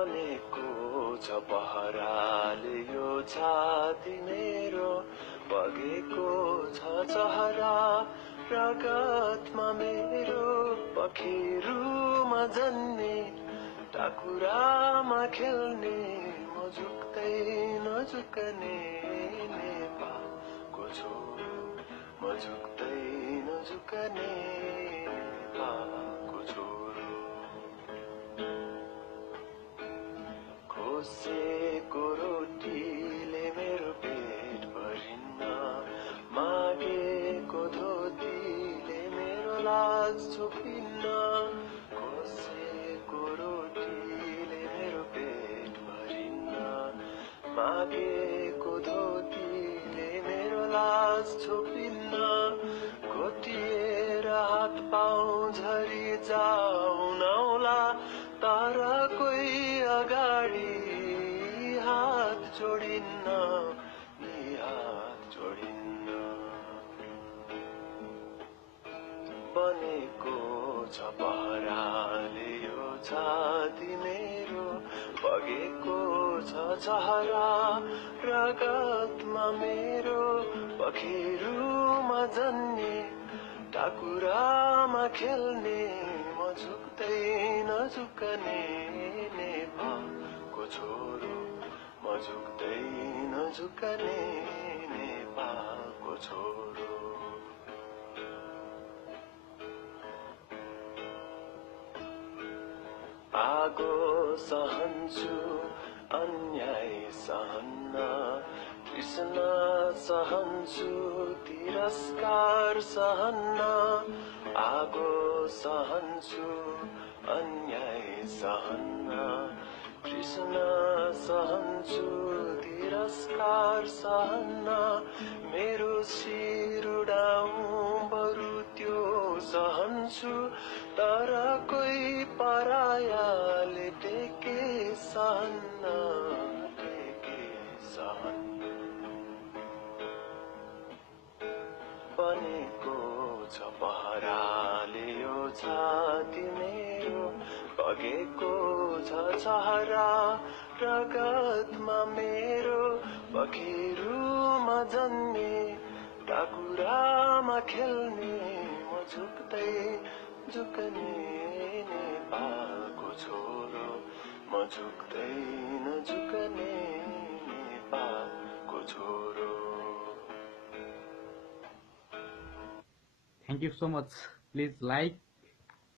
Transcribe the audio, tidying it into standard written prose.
बनेको छ पहराले यो छाती मेरो, बगेको छ चहरा रगतमा मेरो, पखेरुमा जन्ने टाकुरामा खेल्ने, म झुक्दै नझुकने नेपालको छोरो, म झुक्दै नझुकने नेपालको छोरो। खोसेको रोटीले मेरो पेट भरिन्न, मागेको धोतीले मेरो लाज छोपिन्न, खोसेको रोटीले मेरो पेट भरिन्न, मागेको धोतीले मेरो लाज छोपिन्न, घोटिएर हात पाउ झरी जाउँ नौला, तर कोही अगाडि हात जोडिन्न, यी हात जोडिन्न। बनेको छ पहराले यो छाती मेरो, बगेको छ चहरा रगतमा मेरो, पखेरुमा जन्ने टाकुरामा खेल्ने, म झुक्दै नझुकने नेपालको छोरो, म झुक्दै नझुकने नेपालको छोरो। आगो सहन्छु अन्याय सहन्न, तृष्णा सहन्छु तिरस्कार सहन्न, आगो सहन्छु अन्याय सहन्न, तृष्णा सहन्छु तिरस्कार सहन्न, मेरो शिर उडाउँ बरु त्यो सहन्छु, तर कोही परायाले टेके सहन्न, टेके सहन्न। बनेको छ पहराले यो छाती मेरो, बगेको छ चहरा रगतमा मेरो, पखेरुमा जन्ने टाकुरामा खेल्ने, म झुक्दै झुकने नेपालको छोरो, म झुक्दै नझुकने नेपालको छोरो। Thank you so much. Please like,